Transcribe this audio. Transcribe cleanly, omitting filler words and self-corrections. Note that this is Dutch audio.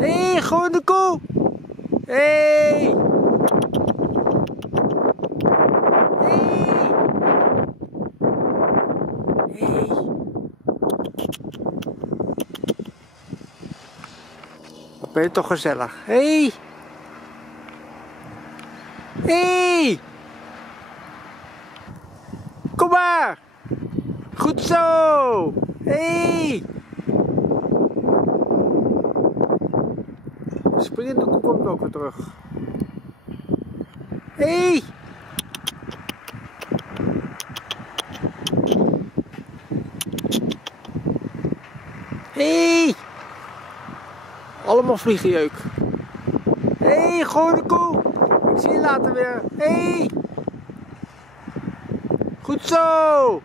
Hé, gewoon de koe! Hé! Hé! Wat ben je toch gezellig? Hé! Hé! Kom maar! Goed zo! Hé! Springende koe komt ook weer terug. Hé! Hé! Allemaal vliegenjeuk. Hé, gooi de koe! Ik zie je later weer. Hé! Goed zo!